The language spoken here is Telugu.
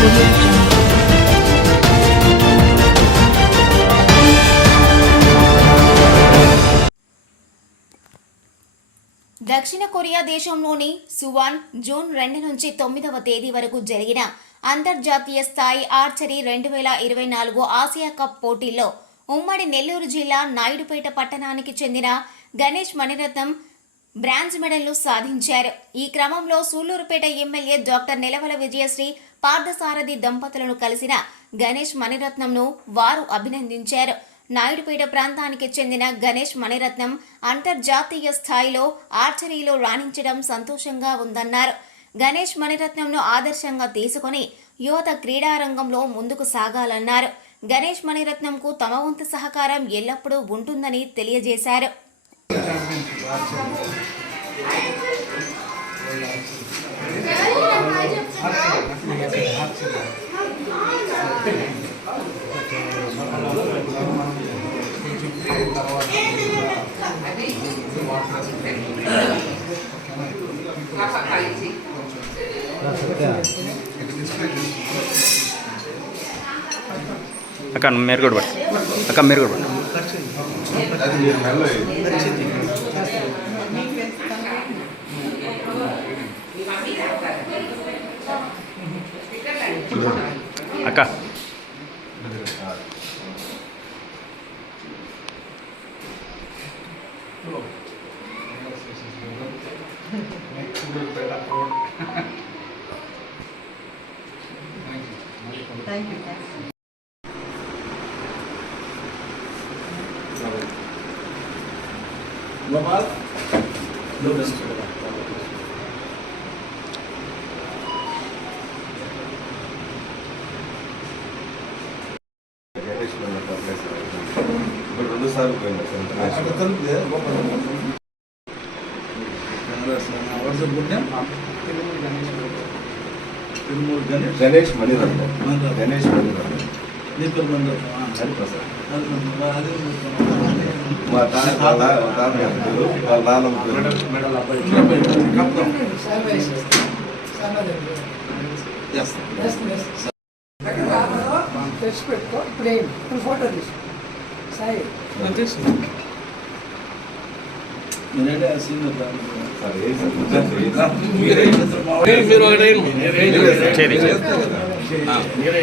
దక్షిణ కొరియా దేశంలోని సువాన్ జూన్ రెండు నుంచి తొమ్మిదవ తేదీ వరకు జరిగిన అంతర్జాతీయ స్థాయి ఆర్చరీ రెండు వేల ఇరవై నాలుగు ఆసియా కప్ పోటీల్లో ఉమ్మడి నెల్లూరు జిల్లా నాయుడుపేట పట్టణానికి చెందిన గణేష్ మణిరత్నం బ్రాంజ్ మెడల్ను సాధించారు. ఈ క్రమంలో సూళ్ళూరుపేట ఎమ్మెల్యే డాక్టర్ నిలవల విజయశ్రీ పార్థసారథి దంపతులను కలిసిన గణేష్ మణిరత్నంను వారు అభినందించారు. నాయుడుపేట ప్రాంతానికి చెందిన గణేష్ మణిరత్నం అంతర్జాతీయ స్థాయిలో ఆర్చరీలో రాణించడం సంతోషంగా ఉందన్నారు. గణేష్ మణిరత్నంను ఆదర్శంగా తీసుకొని యువత క్రీడారంగంలో ముందుకు సాగాలన్నారు. గణేష్ మణిరత్నంకు తమ వంతు సహకారం ఎల్లప్పుడూ ఉంటుందని తెలియజేశారు. అక్క మీరు కూడా పట్టు. అక్క మీరు కూడా పట్టు. అక్క ఇప్పుడు రెండు సార్లు పోయింది సార్ ఇంటర్నేషనల్ గణేష్ మణిరత్నం గణేష్ మణిరత్నం హరిప్రసాద్ మా తాత వాళ్ళ తాత పేరు వాళ్ళ నాన్నమ్మ పేరు తెచ్చి పెట్టుకో ఇప్పుడు ఏం ఇప్పుడు ఫోటో తీసు సాయి సార్ ఏ సార్ కూర్చోండి. చేది మీరే